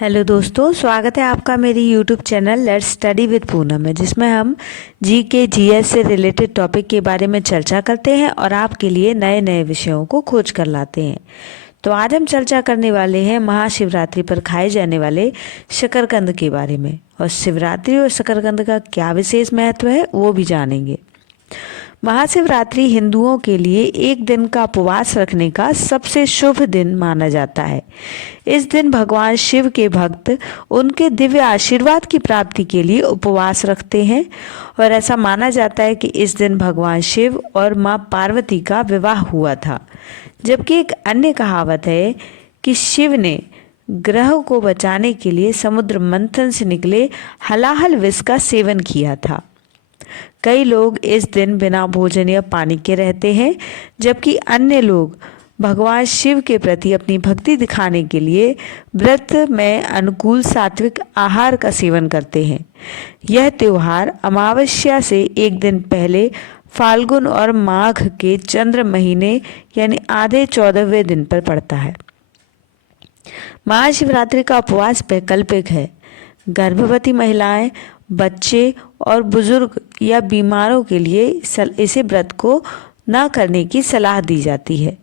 Hello दोस्तों, स्वागत है आपका मेरी YouTube channel let's study with Poonam में, जिसमें हम जीएस से रिलेटेड टॉपिक के बारे में चर्चा करते हैं और आपके लिए नए नए विषयों को खोज कर लाते हैं। तो आज हम चर्चा करने वाले हैं महाशिवरात्रि पर खाए जाने वाले शकरकंद के बारे में, और शिवरात्रि और शकरकंद का क्या विशेष महत्व है वो भी जानेंगे। महाशिवरात्रि हिंदुओं के लिए एक दिन का उपवास रखने का सबसे शुभ दिन माना जाता है। इस दिन भगवान शिव के भक्त उनके दिव्य आशीर्वाद की प्राप्ति के लिए उपवास रखते हैं, और ऐसा माना जाता है कि इस दिन भगवान शिव और मां पार्वती का विवाह हुआ था। जबकि एक अन्य कहावत है कि शिव ने ग्रह को बचाने के लिए समुद्र मंथन से निकले हलाहल विष का सेवन किया था। कई लोग इस दिन बिना भोजन या पानी के रहते हैं, जबकि अन्य लोग भगवान शिव के प्रति अपनी भक्ति दिखाने के लिए व्रत में अनुकूल सात्विक आहार का सेवन करते हैं। यह त्योहार अमावस्या से एक दिन पहले फाल्गुन और माघ के चंद्र महीने यानी आधे 14वें दिन पर पड़ता है। महाशिवरात्रि का उपवास वैकल्पिक है। गर्भवती महिलाएं, बच्चे और बुजुर्ग या बीमारों के लिए इसे व्रत को न करने की सलाह दी जाती है।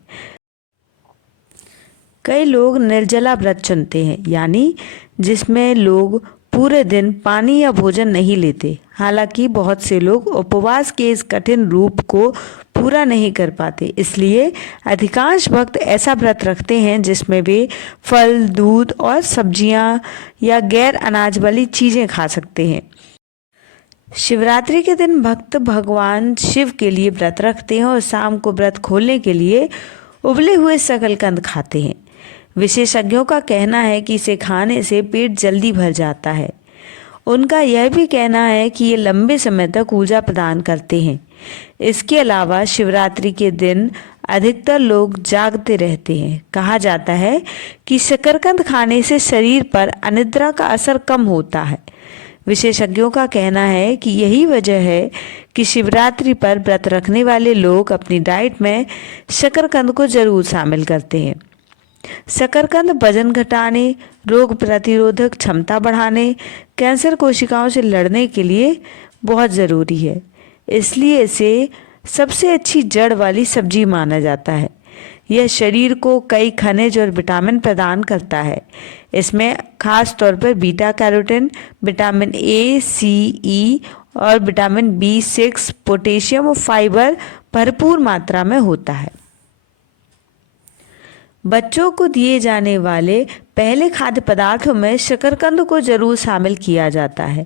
कई लोग निर्जला व्रत चुनते हैं, यानी जिसमें लोग पूरे दिन पानी या भोजन नहीं लेते। हालांकि बहुत से लोग उपवास के इस कठिन रूप को पूरा नहीं कर पाते, इसलिए अधिकांश भक्त ऐसा व्रत रखते हैं जिसमें वे फल, दूध और सब्जियां या गैर अनाज वाली चीजें खा सकते हैं। शिवरात्रि के दिन भक्त भगवान शिव के लिए व्रत रखते हैं और शाम को व्रत खोलने के लिए उबले हुए शकरकंद खाते हैं। विशेषज्ञों का कहना है कि इसे खाने से पेट जल्दी भर जाता है। उनका यह भी कहना है कि ये लंबे समय तक ऊर्जा प्रदान करते हैं। इसके अलावा शिवरात्रि के दिन अधिकतर लोग जागते रहते हैं। कहा जाता है कि शकरकंद खाने से शरीर पर अनिद्रा का असर कम होता है। विशेषज्ञों का कहना है कि यही वजह है कि शिवरात्रि पर व्रत रखने वाले लोग अपनी डाइट में शकरकंद को जरूर शामिल करते हैं। शकरकंद वजन घटाने, रोग प्रतिरोधक क्षमता बढ़ाने, कैंसर कोशिकाओं से लड़ने के लिए बहुत ज़रूरी है, इसलिए इसे सबसे अच्छी जड़ वाली सब्जी माना जाता है। यह शरीर को कई खनिज और विटामिन प्रदान करता है। इसमें खास तौर पर बीटा कैरोटीन, विटामिन ए, सी, ई और विटामिन B6, पोटेशियम और फाइबर भरपूर मात्रा में होता है। बच्चों को दिए जाने वाले पहले खाद्य पदार्थों में शकरकंद को जरूर शामिल किया जाता है।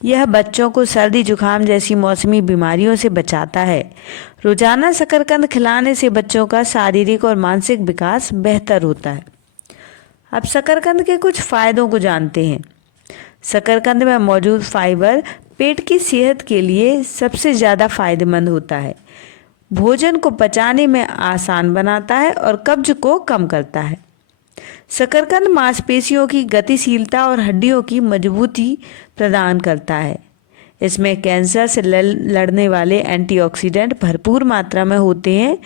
यह बच्चों को सर्दी जुकाम जैसी मौसमी बीमारियों से बचाता है। रोजाना शकरकंद खिलाने से बच्चों का शारीरिक और मानसिक विकास बेहतर होता है। अब शकरकंद के कुछ फायदों को जानते हैं। शकरकंद में मौजूद फाइबर पेट की सेहत के लिए सबसे ज़्यादा फायदेमंद होता है। भोजन को पचाने में आसान बनाता है और कब्ज को कम करता है। शकरकंद मांसपेशियों की गतिशीलता और हड्डियों की मजबूती प्रदान करता है। इसमें कैंसर से लड़ने वाले एंटीऑक्सीडेंट भरपूर मात्रा में होते हैं।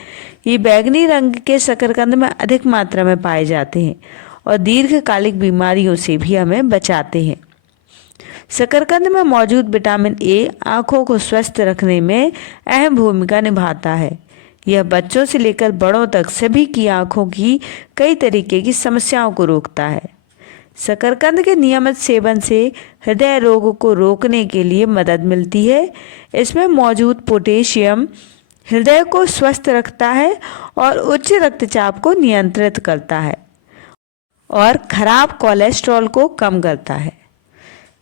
ये बैंगनी रंग के शकरकंद में अधिक मात्रा में पाए जाते हैं और दीर्घकालिक बीमारियों से भी हमें बचाते हैं। शकरकंद में मौजूद विटामिन ए आँखों को स्वस्थ रखने में अहम भूमिका निभाता है। यह बच्चों से लेकर बड़ों तक सभी की आँखों की कई तरीके की समस्याओं को रोकता है। शकरकंद के नियमित सेवन से हृदय रोग को रोकने के लिए मदद मिलती है। इसमें मौजूद पोटेशियम हृदय को स्वस्थ रखता है और उच्च रक्तचाप को नियंत्रित करता है और खराब कोलेस्ट्रॉल को कम करता है।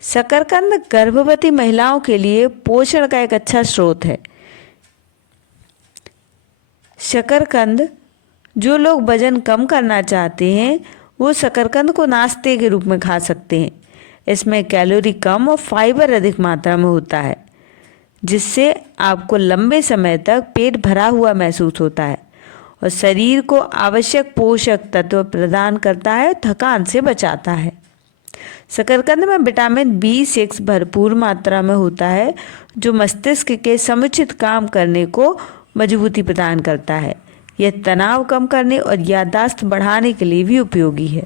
शकरकंद गर्भवती महिलाओं के लिए पोषण का एक अच्छा स्रोत है। शकरकंद जो लोग वजन कम करना चाहते हैं वो शकरकंद को नाश्ते के रूप में खा सकते हैं। इसमें कैलोरी कम और फाइबर अधिक मात्रा में होता है, जिससे आपको लंबे समय तक पेट भरा हुआ महसूस होता है और शरीर को आवश्यक पोषक तत्व प्रदान करता है, थकान से बचाता है। शकरकंद में विटामिन B6 भरपूर मात्रा में होता है, जो मस्तिष्क के समुचित काम करने को मजबूती प्रदान करता है। यह तनाव कम करने और याददाश्त बढ़ाने के लिए भी उपयोगी है।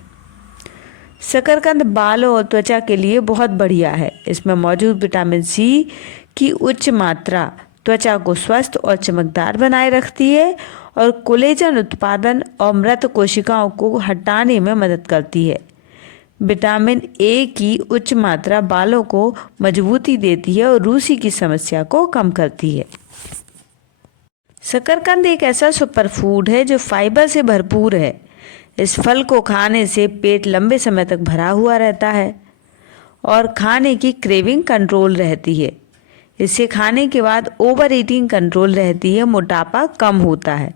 शकरकंद बालों और त्वचा के लिए बहुत बढ़िया है। इसमें मौजूद विटामिन सी की उच्च मात्रा त्वचा को स्वस्थ और चमकदार बनाए रखती है और कोलेजन उत्पादन और मृत कोशिकाओं को हटाने में मदद करती है। विटामिन ए की उच्च मात्रा बालों को मजबूती देती है और रूसी की समस्या को कम करती है। शकरकंद एक ऐसा सुपर फूड है जो फाइबर से भरपूर है। इस फल को खाने से पेट लंबे समय तक भरा हुआ रहता है और खाने की क्रेविंग कंट्रोल रहती है। इसे खाने के बाद ओवर ईटिंग कंट्रोल रहती है, मोटापा कम होता है।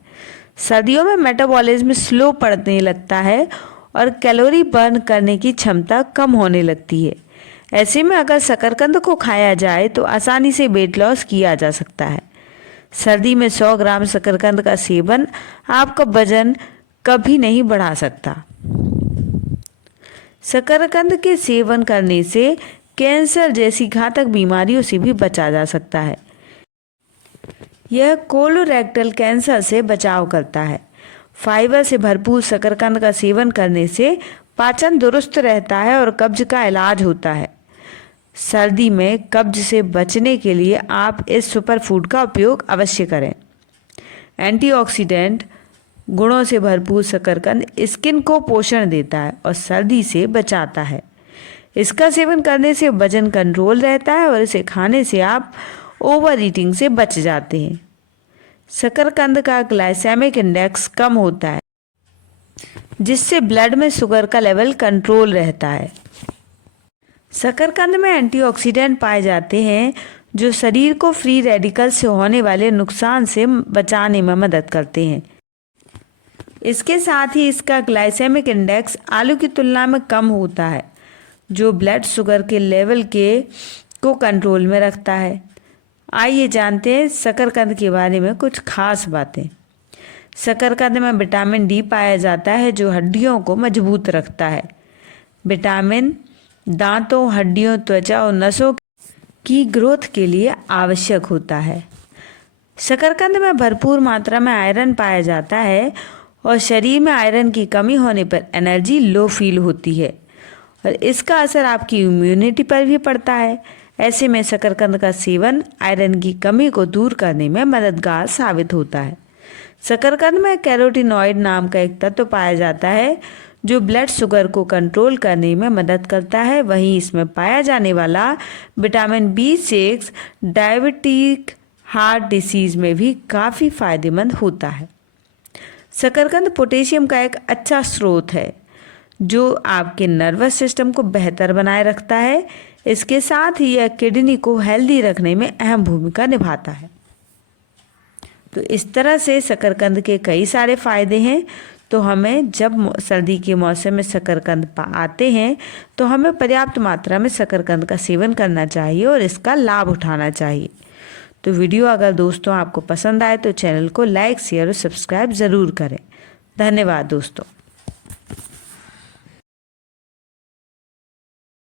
सर्दियों में मेटाबॉलिज्म स्लो पड़ने लगता है और कैलोरी बर्न करने की क्षमता कम होने लगती है। ऐसे में अगर शकरकंद को खाया जाए तो आसानी से वेट लॉस किया जा सकता है। सर्दी में 100 ग्राम शकरकंद का सेवन आपका वजन कभी नहीं बढ़ा सकता। शकरकंद के सेवन करने से कैंसर जैसी घातक बीमारियों से भी बचा जा सकता है। यह कोलोरेक्टल कैंसर से बचाव करता है। फाइबर से भरपूर शकरकंद का सेवन करने से पाचन दुरुस्त रहता है और कब्ज का इलाज होता है। सर्दी में कब्ज से बचने के लिए आप इस सुपर फूड का उपयोग अवश्य करें। एंटीऑक्सीडेंट गुणों से भरपूर शकरकंद स्किन को पोषण देता है और सर्दी से बचाता है। इसका सेवन करने से वजन कंट्रोल रहता है और इसे खाने से आप ओवर ईटिंग से बच जाते हैं। शकरकंद का ग्लाइसेमिक इंडेक्स कम होता है, जिससे ब्लड में शुगर का लेवल कंट्रोल रहता है। शकरकंद में एंटीऑक्सीडेंट पाए जाते हैं जो शरीर को फ्री रेडिकल से होने वाले नुकसान से बचाने में मदद करते हैं। इसके साथ ही इसका ग्लाइसेमिक इंडेक्स आलू की तुलना में कम होता है, जो ब्लड शुगर के लेवल को कंट्रोल में रखता है। आइए जानते हैं शकरकंद के बारे में कुछ खास बातें। शकरकंद में विटामिन डी पाया जाता है जो हड्डियों को मजबूत रखता है। विटामिन दांतों, हड्डियों, त्वचा और नसों की ग्रोथ के लिए आवश्यक होता है। शकरकंद में भरपूर मात्रा में आयरन पाया जाता है और शरीर में आयरन की कमी होने पर एनर्जी लो फील होती है और इसका असर आपकी इम्यूनिटी पर भी पड़ता है। ऐसे में शकरकंद का सेवन आयरन की कमी को दूर करने में मददगार साबित होता है। शकरकंद में कैरोटीनॉइड नाम का एक तत्व पाया जाता है जो ब्लड शुगर को कंट्रोल करने में मदद करता है। वहीं इसमें पाया जाने वाला vitamin B6 diabetic heart disease में भी काफ़ी फायदेमंद होता है। शकरकंद पोटेशियम का एक अच्छा स्रोत है जो आपके नर्वस सिस्टम को बेहतर बनाए रखता है। इसके साथ ही यह किडनी को हेल्दी रखने में अहम भूमिका निभाता है। तो इस तरह से शकरकंद के कई सारे फायदे हैं। तो हमें जब सर्दी के मौसम में शकरकंद आते हैं तो हमें पर्याप्त मात्रा में शकरकंद का सेवन करना चाहिए और इसका लाभ उठाना चाहिए। तो वीडियो अगर दोस्तों आपको पसंद आए तो चैनल को लाइक, शेयर और सब्सक्राइब ज़रूर करें। धन्यवाद दोस्तों।